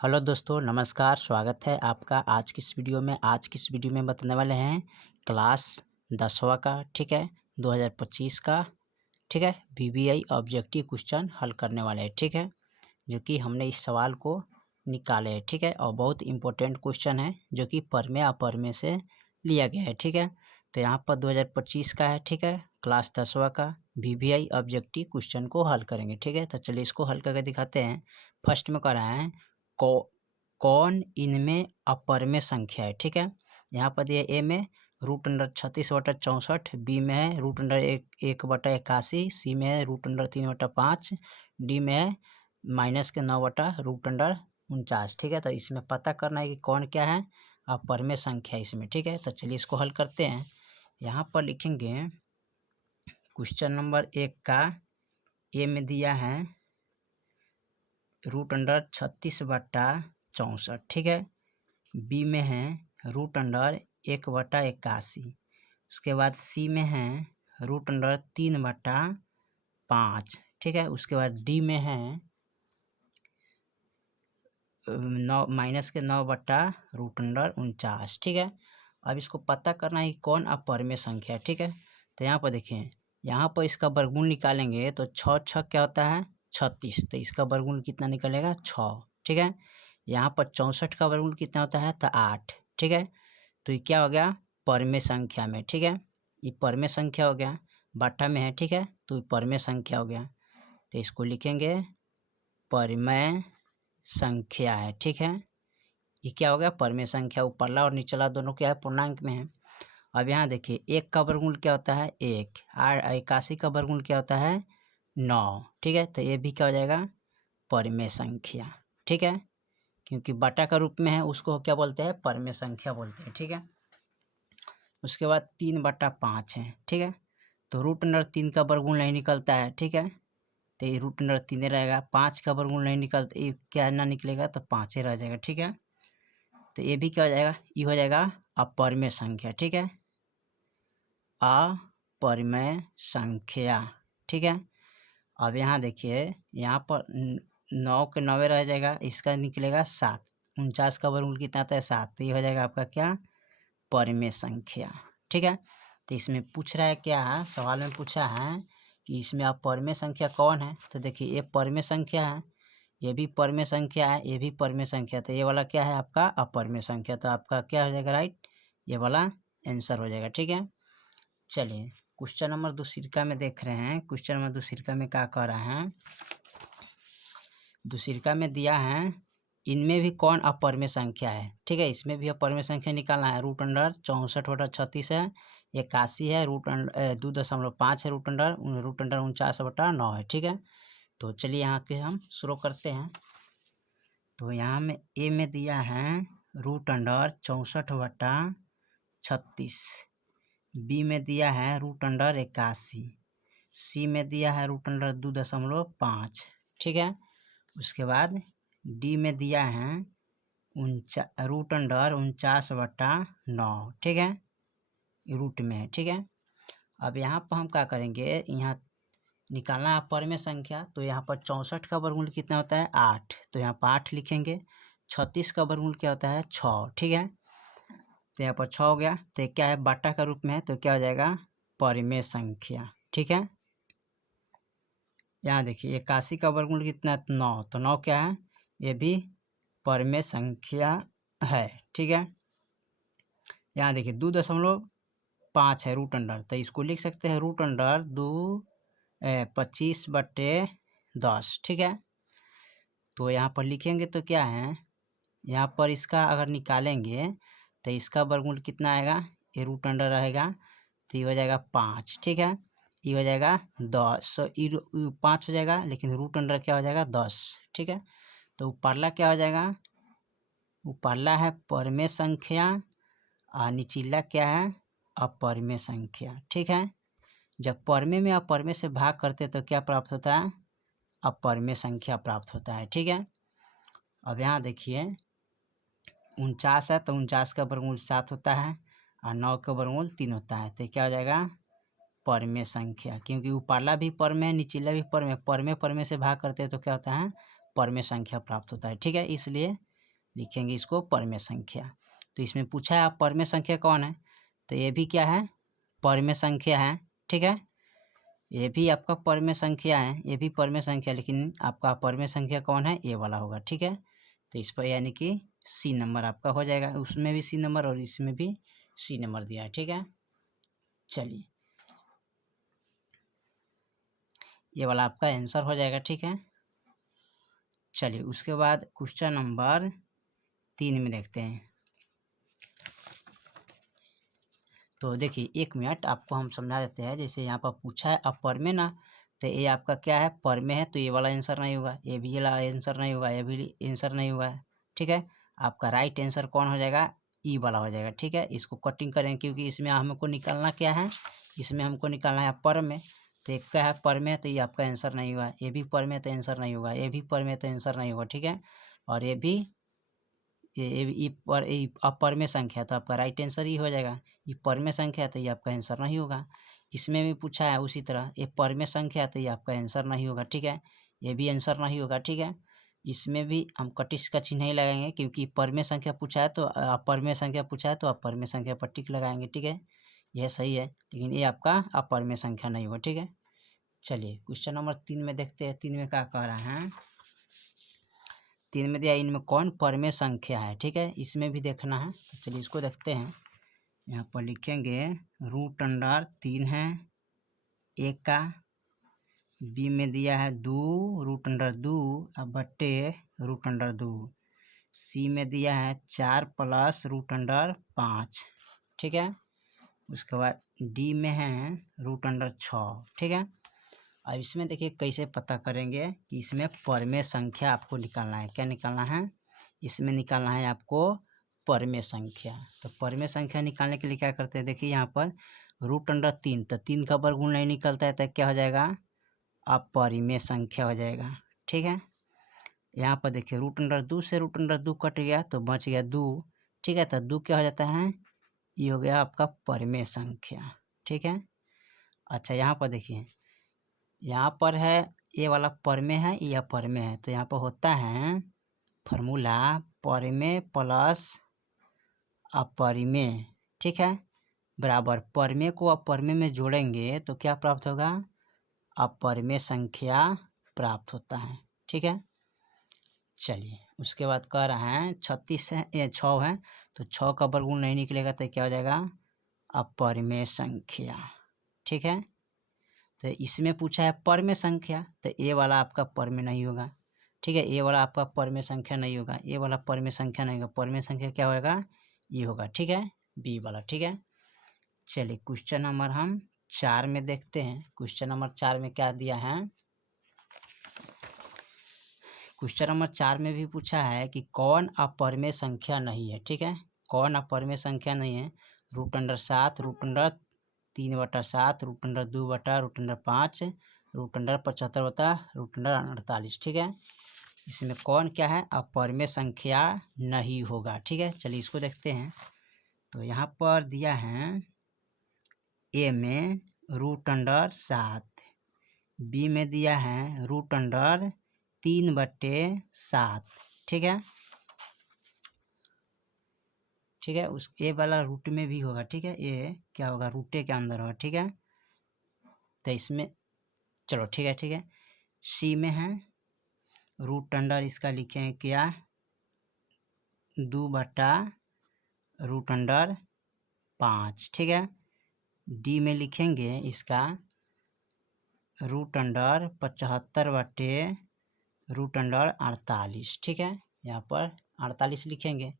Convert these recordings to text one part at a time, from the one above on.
Hello दोस्तों, नमस्कार। स्वागत है आपका आज की इस वीडियो में। आज की इस वीडियो में बताने वाले हैं क्लास 10वां का, ठीक है, 2025 का, ठीक है, वीवीआई ऑब्जेक्टिव क्वेश्चन हल करने वाले हैं, ठीक है, जो कि हमने इस सवाल को निकाले हैं, ठीक है, और बहुत इंपॉर्टेंट क्वेश्चन है जो कि परमे अपरमे से लिया गया है, ठीक है। तो यहाँ पर 2025 का है, ठीक है, क्लास 10वां का वीवीआई ऑब्जेक्टिव क्वेश्चन को हल करेंगे, ठीक है। तो चलिए इसको हल करके दिखाते हैं। फर्स्ट में कर रहा है कौन इनमें अपरमेय संख्या है, ठीक है। यहाँ पर दिया ए में √36/64, बी में है √1/81, सी में है √3/5, डी में है -9/√49, ठीक है। तो इसमें पता करना है कि कौन क्या है अपरमेय संख्या इसमें, ठीक है। तो चलिए इसको हल करते हैं। यहाँ पर लिखेंगे क्वेश्चन नंबर 1 का ए में दिया है √36/64, ठीक है। बी में है √1/81, उसके बाद सी में है √3/5, ठीक है। उसके बाद डी में है -9/√49, ठीक है। अब इसको पता करना है कि कौन अपरमेय संख्या है, ठीक है। तो यहाँ पर देखिए, यहाँ पर इसका वर्गमूल निकालेंगे तो 6 क्या होता है 36, तो इसका वर्गमूल कितना निकलेगा 6, ठीक है। यहाँ पर 64 का वर्गमूल कितना होता है तो 8, ठीक है। तो ये क्या हो गया परमेय संख्या में, ठीक है। ये परमेय संख्या हो गया, बाटा में है, ठीक है, तो ये परमेय संख्या हो गया। तो इसको लिखेंगे परमेय संख्या है, ठीक है। ये क्या हो गया परमेय संख्या, ऊपरला और निचला दोनों क्या है पूर्णांक में है। अब यहाँ देखिए 1 का वर्गमूल क्या होता है 1, और 81 का वर्गमूल क्या होता है 9, ठीक है। तो ये भी क्या हो जाएगा परमेय संख्या, ठीक है, क्योंकि बटा का रूप में है, उसको क्या बोलते हैं परमेय संख्या बोलते हैं, ठीक है। उसके बाद 3/5 है, ठीक है। तो √3 का वर्गमूल नहीं निकलता है, ठीक है, तो ये √3 रहेगा। 5 का वर्गमूल नहीं निकलता, ये क्या ना निकलेगा तो 5 रह जाएगा, ठीक है। तो ये भी क्या हो जाएगा, ये हो जाएगा अपरमेय संख्या, ठीक है, अपरमेय संख्या, ठीक है। अब यहाँ देखिए, यहाँ पर 9 के 9 रह जाएगा, इसका निकलेगा 7, 49 का वर्गमूल कितना आता है 7, तो ये हो जाएगा आपका क्या परमेय संख्या, ठीक है। तो इसमें पूछ रहा है क्या है, सवाल में पूछा है कि इसमें अपरमेय संख्या कौन है। तो देखिए ये परमेय संख्या है, ये भी परमेय संख्या है, ये भी परमेय संख्या, तो ये वाला क्या है आपका अपरमेय संख्या। तो आपका क्या हो जाएगा राइट, ये वाला आंसर हो जाएगा, ठीक है। चलिए क्वेश्चन नंबर दूसरा में देख रहे हैं। क्वेश्चन नंबर दूसरा में क्या कह रहा है, दूसरा में दिया है इनमें भी कौन अपरमेय संख्या है, ठीक है। इसमें भी अपरमेय संख्या निकालना है। √64/36 है, 81 है, √2.5 है, √49/9 है, ठीक है। तो चलिए यहाँ के हम शुरू करते हैं। तो यहाँ में ए में दिया है √64/36, बी में दिया है √81, सी में दिया है √2.5, ठीक है। उसके बाद डी में दिया है √49/9, ठीक है, रूट में है, ठीक है। अब यहाँ पर हम क्या करेंगे, यहाँ निकालना है परमेय संख्या। तो यहाँ पर 64 का वर्गमूल कितना होता है 8, तो यहाँ पर 8 लिखेंगे। 36 का वर्गमूल क्या होता है 6, ठीक है, तो यहाँ पर 6 हो गया। तो क्या है बाटा का रूप में है, तो क्या हो जाएगा परमेय संख्या, ठीक है। यहाँ देखिए 81 का वर्गमूल कितना है 9, तो 9 क्या है ये भी परमेय संख्या है, ठीक है। यहाँ देखिए 2.5 है √, तो इसको लिख सकते हैं √25/10, ठीक है। तो यहाँ पर लिखेंगे तो क्या है, यहाँ पर इसका अगर निकालेंगे तो इसका वर्गमूल कितना आएगा, ये √, रहेगा, तो ये हो जाएगा 5, ठीक है। ये हो जाएगा 10, तो ये 5 हो जाएगा, लेकिन √, क्या हो जाएगा 10, ठीक है। तो ऊपरला क्या हो जाएगा, ऊपरला है परमेय संख्या और निचला क्या है अपरमेय संख्या, ठीक है। जब परमेय में अपरमेय से भाग करते तो क्या प्राप्त होता है अपरमेय संख्या प्राप्त होता है, ठीक है। अब यहाँ देखिए 49 है, तो 49 का वर्गमूल 7 होता है और 9 का वर्गमूल 3 होता है, तो क्या हो जाएगा परमेय संख्या, क्योंकि ऊपरला भी परमेय निचला भी परमेय, परमेय परमेय से भाग करते हैं तो क्या होता है परमेय संख्या प्राप्त होता है। ठीक है, इसलिए लिखेंगे इसको परमेय संख्या। तो इसमें पूछा है आप परमेय संख्या कौन है, तो ये भी क्या है, परमेय संख्या है। ठीक है, ये भी आपका परमेय संख्या है, ये भी परमेय संख्या, लेकिन आपका परमेय संख्या कौन है, ये वाला होगा। ठीक है, तो इस पर यानी कि सी नंबर आपका हो जाएगा, उसमें भी सी नंबर और इसमें भी सी नंबर दिया है। ठीक है, चलिए ये वाला आपका आंसर हो जाएगा। ठीक है, चलिए उसके बाद क्वेश्चन नंबर 3 में देखते हैं। तो देखिए 1 मिनट आपको हम समझा देते हैं। जैसे यहाँ पर पूछा है अपरमेय ना, तो ये आपका क्या है, परमेय है, तो ये वाला आंसर नहीं होगा, ये भी वाला आंसर नहीं होगा, ये भी आंसर नहीं होगा। ठीक है, आपका राइट आंसर कौन हो जाएगा, ई वाला हो जाएगा। ठीक है, इसको कटिंग करेंगे क्योंकि इसमें हमको निकालना क्या है, इसमें हमको निकालना है परमेय। तो एक का है परमेय, तो ये आपका आंसर नहीं हुआ, ये भी परमेय तो आंसर नहीं होगा, ये भी परमेय तो आंसर नहीं होगा। ठीक है, और ये भी ये अपरमेय संख्या, तो आपका राइट आंसर ही हो जाएगा। ये परमेय संख्या तो ये आपका आंसर नहीं होगा। इसमें भी पूछा है उसी तरह, ये परमेय संख्या तो ये आपका आंसर नहीं होगा। ठीक है, ये भी आंसर नहीं होगा। ठीक है, इसमें भी हम कटिस का चिन्ह ही लगाएंगे क्योंकि परमेय संख्या पूछा है, तो अपरमेय संख्या पूछा है तो अपरमेय संख्या पर टिक लगाएंगे। ठीक है, यह सही है, लेकिन ये आपका अपरमेय संख्या नहीं होगा। ठीक है, चलिए क्वेश्चन नंबर 3 में देखते हैं। 3 में क्या कह रहा है, 3 में दिया इनमें कौन परमेय संख्या है। ठीक है, इसमें भी देखना है, तो चलिए इसको देखते हैं। यहाँ पर लिखेंगे √3 है ए का, बी में दिया है 2√2 अब बट्टे √2, सी में दिया है 4 + √5। ठीक है, उसके बाद डी में है √6। ठीक है, अब इसमें देखिए कैसे पता करेंगे कि इसमें परमेय संख्या आपको निकालना है। क्या निकालना है, इसमें निकालना है आपको परमेय संख्या। तो परमेय संख्या निकालने के लिए क्या करते हैं, देखिए यहाँ पर √3, तो 3 का वर्गमूल नहीं निकलता है, तो क्या हो जाएगा, अपरिमेय संख्या हो जाएगा। ठीक है, यहाँ पर देखिए √2 से √2 कट गया तो बच गया 2। ठीक है, तो 2 क्या हो जाता है, ये हो गया आपका परमेय संख्या। ठीक है, अच्छा यहाँ पर देखिए, यहाँ पर है ये वाला परमेय है, यह परमेय है, तो यहाँ पर होता है फार्मूला परमेय प्लस अपरिमेय। ठीक है, बराबर परमेय को अपरिमेय में जोड़ेंगे तो क्या प्राप्त होगा, अपरिमेय संख्या प्राप्त होता है। ठीक है, चलिए उसके बाद कह रहा है 36 है, ये 6 है, तो 6 का वर्गमूल नहीं निकलेगा तो क्या हो जाएगा, अपरिमेय संख्या। ठीक है, तो इसमें पूछा है परमेय संख्या, तो ए वाला आपका परमेय नहीं होगा। ठीक है, ए वाला आपका परमेय संख्या नहीं होगा, ए वाला परमेय संख्या नहीं होगा, परमेय संख्या क्या होगा, ये होगा। ठीक है, बी वाला। ठीक है, चलिए क्वेश्चन नंबर हम 4 में देखते हैं। क्वेश्चन नंबर 4 में क्या दिया है, क्वेश्चन नंबर 4 में भी पूछा है कि कौन अपरमेय संख्या नहीं है। ठीक है, कौन अपरमेय संख्या नहीं है, √7, √3/7, √2/√5, √75/√48। ठीक है, इसमें कौन क्या है, अपरमेय संख्या नहीं होगा। ठीक है, चलिए इसको देखते हैं। तो यहाँ पर दिया है ए में √7, बी में दिया है √3/7। ठीक है, ठीक है, उस ए वाला रूट में भी होगा। ठीक है, ये क्या होगा, रूटे के अंदर होगा। ठीक है, तो इसमें चलो ठीक है, ठीक है, सी में है √, इसका लिखेंगे क्या, 2/√5। ठीक है, डी में लिखेंगे इसका √75/√48। ठीक है, यहाँ पर 48 लिखेंगे।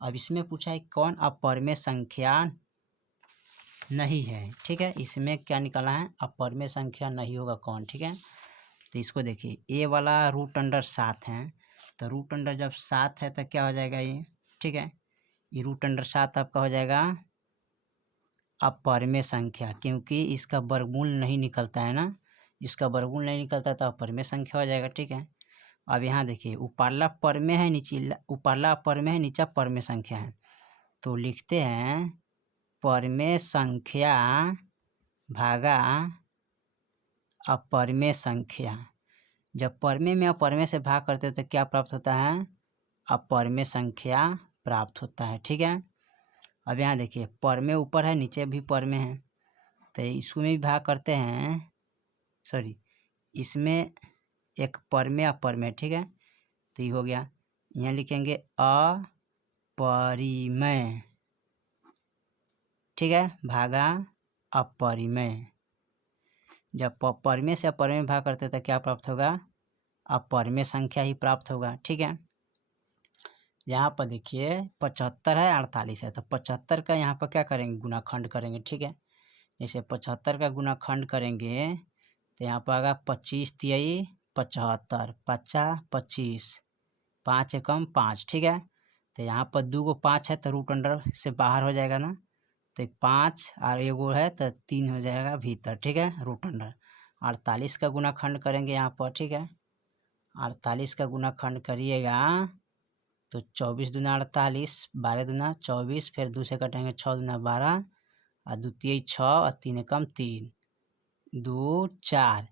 अब इसमें पूछा है कौन अपरमेय संख्या नहीं है। ठीक है, इसमें क्या निकालना है, अपरमेय संख्या नहीं होगा कौन। ठीक है, तो इसको देखिए, ए वाला √7 है, तो √7 जब 7 है तो क्या हो जाएगा ये। ठीक है, ये √7 आपका हो जाएगा अपरमेय संख्या, क्योंकि इसका वर्गमूल नहीं निकलता है ना, इसका वर्गमूल नहीं निकलता तो अपरमेय संख्या हो जाएगा। ठीक है, अब यहाँ देखिए ऊपरला परमेय है, ऊपरला अपरमेय है, नीचा परमेय संख्या है, तो लिखते हैं परमेय संख्या भागा अपरमेय संख्या। जब परमे में अपरमे से भाग करते हैं तो क्या प्राप्त होता है, अपरमे संख्या प्राप्त होता है। ठीक है, अब यहाँ देखिए परमे ऊपर है, नीचे भी परमे है, तो इसमें भी भाग करते हैं, सॉरी इसमें एक परमे अपरमे। ठीक है, तो ये हो गया, यहाँ लिखेंगे अपरिमेय। ठीक है, भागा अपरिमेय। जब परमे से अपरमे भाग करते तो क्या प्राप्त होगा, अपरमेय संख्या ही प्राप्त होगा। ठीक है, यहाँ पर देखिए 75 है 48 है, तो 75 का यहाँ पर क्या करेंगे, गुणाखंड करेंगे। ठीक है, जैसे 75 का गुणाखंड करेंगे तो यहाँ पर आएगा 25 तिहाई 75, 25 5 एकम 5। ठीक है, तो यहाँ पर 2 को 5 है तो रूट अंडर से बाहर हो जाएगा ना, तो 5 और एगो है तो 3 हो जाएगा भीतर। ठीक है, रूट अंडर 48 का गुणाखंड करेंगे यहाँ पर। ठीक है, 48 का गुणाखंड करिएगा तो 24 दूना 48, 12 दूना 24, फिर 2 से कटेंगे 6 दूना 12 और 2 तिहाई 6 और 3 एकम 3, 2 4।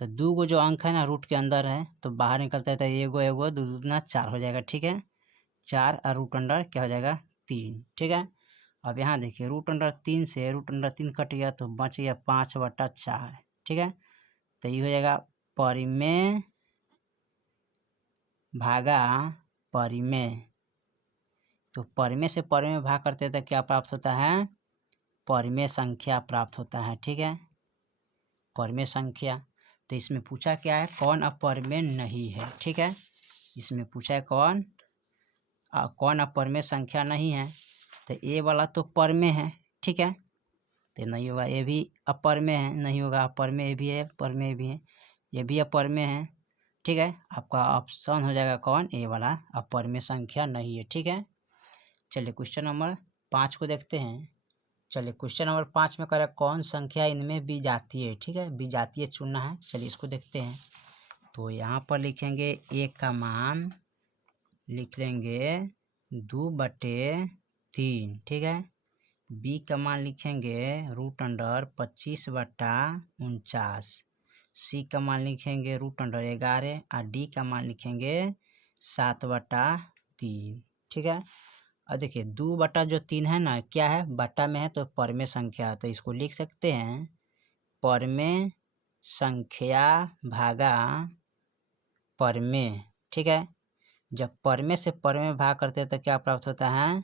तो 2 को जो अंक है ना रूट के अंदर है तो बाहर निकलता है, तो एगो एगो 2 दूना 4 हो जाएगा। ठीक है, 4 और रूट अंडर क्या हो जाएगा 3। ठीक है, अब यहाँ देखिए रूट अंडर 3 से रूट अंडर 3 कट गया तो बच गया 5/4। ठीक है, तो ये हो जाएगा परिमेय भागा परिमेय। तो परिमेय से परिमेय भाग करते हैं तो क्या प्राप्त होता है, परिमेय संख्या प्राप्त होता है। ठीक है, परिमेय संख्या। तो इसमें पूछा क्या है, कौन अपरिमेय नहीं है। ठीक है, इसमें पूछा है कौन अपरिमेय संख्या नहीं है, तो ए वाला तो परमेय है। ठीक है, तो नहीं होगा, ये भी अपरमेय है, नहीं होगा, अपरमेय ये भी है, परमेय भी है, ये भी अपरमेय है। ठीक है, आपका ऑप्शन हो जाएगा कौन, ए वाला अपरमेय संख्या नहीं है। ठीक है, चलिए क्वेश्चन नंबर 5 को देखते हैं। चलिए क्वेश्चन नंबर 5 में कह रहा है कौन संख्या इनमें विजातीय है। ठीक है, विजातीय चुनना है। चलिए इसको देखते हैं। तो यहाँ पर लिखेंगे ए का मान लिख लेंगे 2/3। ठीक है, बी का मान लिखेंगे रूट अंडर 25/49, सी का मान लिखेंगे रूट अंडर 11 और डी का मान लिखेंगे 7/3। ठीक है, और देखिए 2/3 है ना, क्या है, बटा में है तो परमेय संख्या, तो इसको लिख सकते हैं परमेय संख्या भागा परमेय। ठीक है, जब परमेय से परमेय भाग करते हैं तो क्या प्राप्त होता है,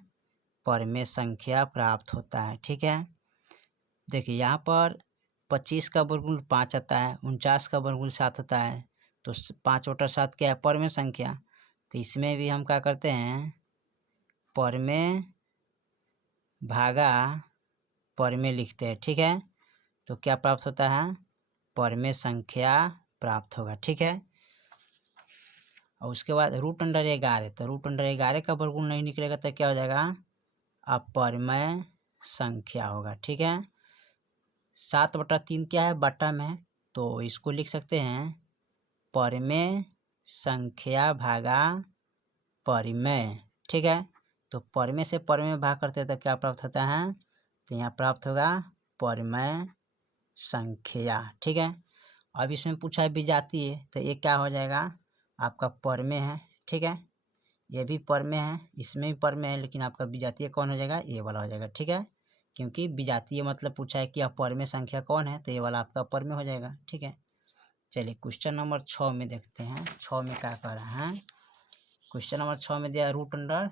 परमेय संख्या प्राप्त होता है। ठीक है, देखिए यहाँ पर 25 का वर्गमूल 5 आता है, 49 का वर्गमूल 7 होता है, तो 5/7 क्या है, परमेय संख्या। तो इसमें भी हम क्या करते हैं, परमेय भागा परमेय लिखते हैं। ठीक है, तो क्या प्राप्त होता है, परमेय संख्या प्राप्त होगा। ठीक है, और उसके बाद रूट अंडर 11, तो रूट अंडर 11 का वर्गमूल नहीं निकलेगा तो क्या हो जाएगा, अपरमेय संख्या होगा। ठीक है, 7/3 क्या है, बटा में, तो इसको लिख सकते हैं परमेय संख्या भागा परिमेय। ठीक है, तो परमेय से परमेय भाग करते हैं तो क्या प्राप्त होता है, तो यहाँ प्राप्त होगा परमेय संख्या। ठीक है, अब इसमें पूछा है विजातीय, तो ये क्या हो जाएगा, आपका परमेय है। ठीक है, ये भी परमेय है, इसमें भी परमेय है, लेकिन आपका विजातीय कौन हो जाएगा, ये वाला हो जाएगा। ठीक है, क्योंकि विजातीय मतलब पूछा है कि अपरमेय संख्या कौन है, तो ये वाला आपका अपरमेय हो जाएगा। ठीक है, चलिए क्वेश्चन नंबर 6 में देखते हैं। 6 में क्या कह रहा है, क्वेश्चन नंबर 6 में दिया रूट अंडर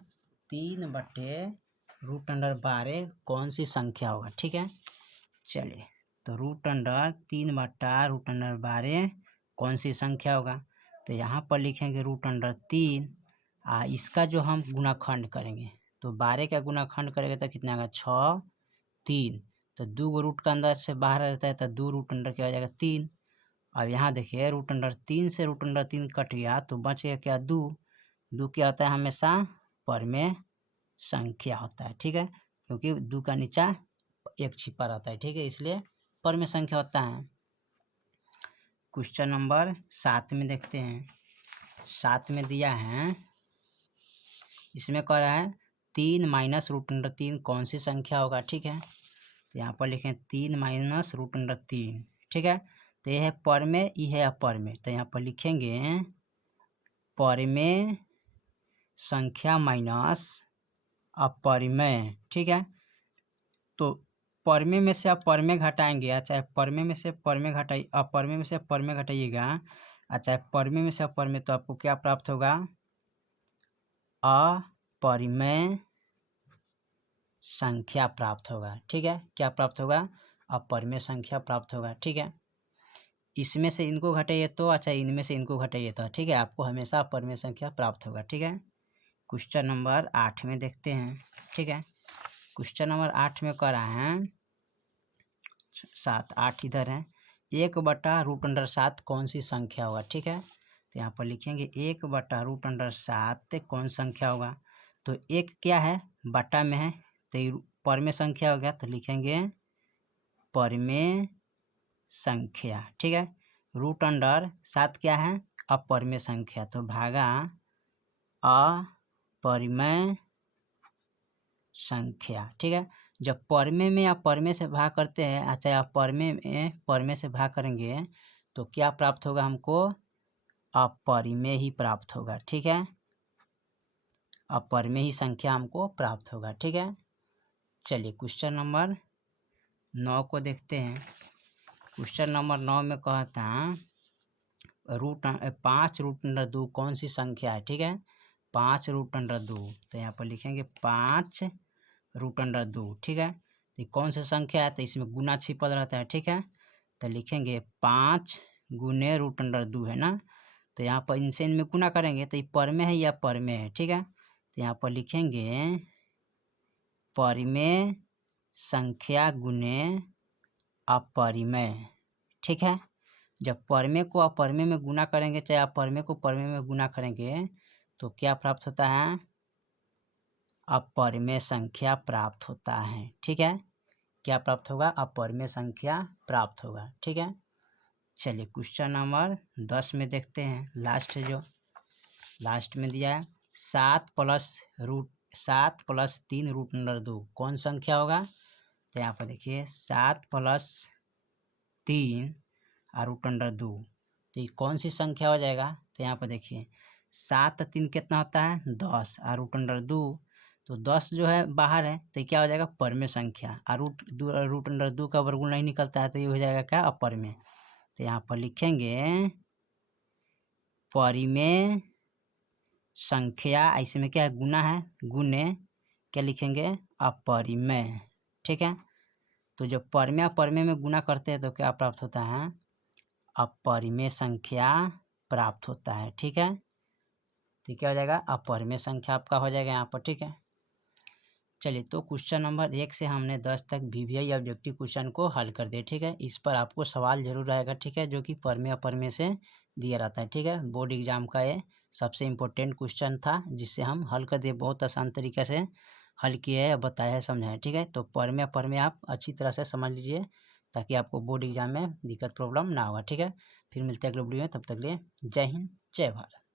3/√12 कौन सी संख्या होगा। ठीक है, चलिए तो रूट अंडर 3/√12 कौन सी संख्या होगा, तो यहाँ पर लिखेंगे रूट अंडर 3, इसका जो हम गुणाखंड करेंगे तो 12 का गुणाखंड करेंगे तो कितना आएगा 6 3, तो 2 को रूट का अंदर से बाहर रहता है तो 2 रूट अंडर क्या हो जाएगा 3। अब यहाँ देखिए रूट अंडर 3 से रूट अंडर 3 कट गया तो बच गया क्या 2 क्या होता है, हमेशा परमेय संख्या होता है। ठीक है, क्योंकि 2 का नीचा 1 छिपा रहता है। ठीक है, इसलिए परमेय संख्या होता है। क्वेश्चन नंबर 7 में देखते हैं। 7 में दिया है, इसमें कह रहा है 3 - √3 कौन सी संख्या होगा। ठीक है, तो यहाँ पर लिखें 3 - √3। ठीक है, तो ये है पर में, ये है अपर में। तो यहाँ पर लिखेंगे परिमेय संख्या माइनस अपरिमेय। ठीक है, तो परिमेय में से अपरिमेय घटाएंगे, अच्छा परिमेय में से परिमेय घटाइए, अपरिमेय में से अपरिमेय घटाइएगा, अच्छा परिमेय में से अपरिमेय, तो आपको क्या प्राप्त होगा? अपरिमेय संख्या प्राप्त होगा। ठीक है, क्या प्राप्त होगा? अपरिमेय संख्या प्राप्त होगा। ठीक है, इसमें से इनको घटाइए तो, अच्छा इनमें से इनको घटाइए तो, ठीक है, आपको हमेशा अपरिमेय संख्या प्राप्त होगा। ठीक है, क्वेश्चन नंबर 8 में देखते हैं। ठीक है, क्वेश्चन नंबर 8 में कह रहा है 7, 8 इधर है, 1/√7 कौन सी संख्या होगा? ठीक है, तो यहाँ पर लिखेंगे 1/√7 कौन संख्या होगा? तो एक क्या है? बटा में है, तो परिमेय संख्या हो गया, तो लिखेंगे परिमेय संख्या। ठीक है, √7 क्या है? अपरिमेय संख्या, तो भागा अपरिमेय संख्या। ठीक है, जब परिमेय में अपरिमेय से भाग करते हैं, अच्छा अपरिमेय में परिमेय से भाग करेंगे तो क्या प्राप्त होगा हमको? अपरिमेय ही प्राप्त होगा। ठीक है, अपरिमेय ही संख्या हमको प्राप्त होगा। ठीक है, चलिए क्वेश्चन नंबर 9 को देखते हैं। क्वेश्चन नंबर 9 में कहता है 5√2 कौन सी संख्या है? ठीक है, 5√2, तो यहाँ पर लिखेंगे 5√2। ठीक है, तो कौन सी संख्या है? तो इसमें गुना छिपल रहता है। ठीक है, तो लिखेंगे 5 गुने √2 है ना, तो यहाँ पर इनसे इनमें गुना करेंगे तो ये परिमेय है या अपरिमेय है? ठीक है, तो यहाँ पर लिखेंगे परिमेय संख्या गुने अपरिमेय। ठीक है, जब परिमेय को अपरिमेय में गुना करेंगे, चाहे अपरिमेय को परिमेय में गुना करेंगे, तो क्या प्राप्त होता है? अपरिमेय संख्या प्राप्त होता है। ठीक है, क्या प्राप्त होगा? अपरिमेय संख्या प्राप्त होगा। ठीक है, चलिए क्वेश्चन नंबर 10 में देखते हैं, लास्ट में दिया है 7 + 3√2 कौन संख्या होगा? तो यहाँ पर देखिए 7 + 3√2, तो ये कौन सी संख्या हो जाएगा? तो यहाँ पर देखिए 7 3 कितना होता है? 10, √2, तो 10 जो है बाहर है, तो क्या हो जाएगा? परिमेय संख्या। √2 का वर्गमूल नहीं निकलता है, तो ये हो जाएगा क्या? अपरिमेय। तो यहाँ पर लिखेंगे परिमेय संख्या, इसमें क्या है? गुना है, गुने क्या लिखेंगे? अपरिमेय। ठीक है, तो जब परिमेय अपरिमेय में गुना करते हैं तो क्या प्राप्त होता है? अपरिमेय संख्या प्राप्त होता है। ठीक है, तो क्या हो जाएगा? अपरिमेय संख्या आपका हो जाएगा यहाँ पर। ठीक है, चलिए तो क्वेश्चन नंबर 1 से हमने 10 तक VVI ऑब्जेक्टिव क्वेश्चन को हल कर दिया। ठीक है, इस पर आपको सवाल जरूर आएगा। ठीक है, जो कि परिमेय अपरिमेय से दिया रहता है। ठीक है, बोर्ड एग्जाम का ये सबसे इम्पोर्टेंट क्वेश्चन था, जिससे हम हल कर दिए, बहुत आसान तरीके से हल किया है, बताया है, समझाया है। ठीक है, तो परिमेय अपरिमेय आप अच्छी तरह से समझ लीजिए, ताकि आपको बोर्ड एग्जाम में दिक्कत प्रॉब्लम ना होगा। ठीक है, फिर मिलते हैं अगले वीडियो में, तब तक के लिए जय हिंद, जय भारत।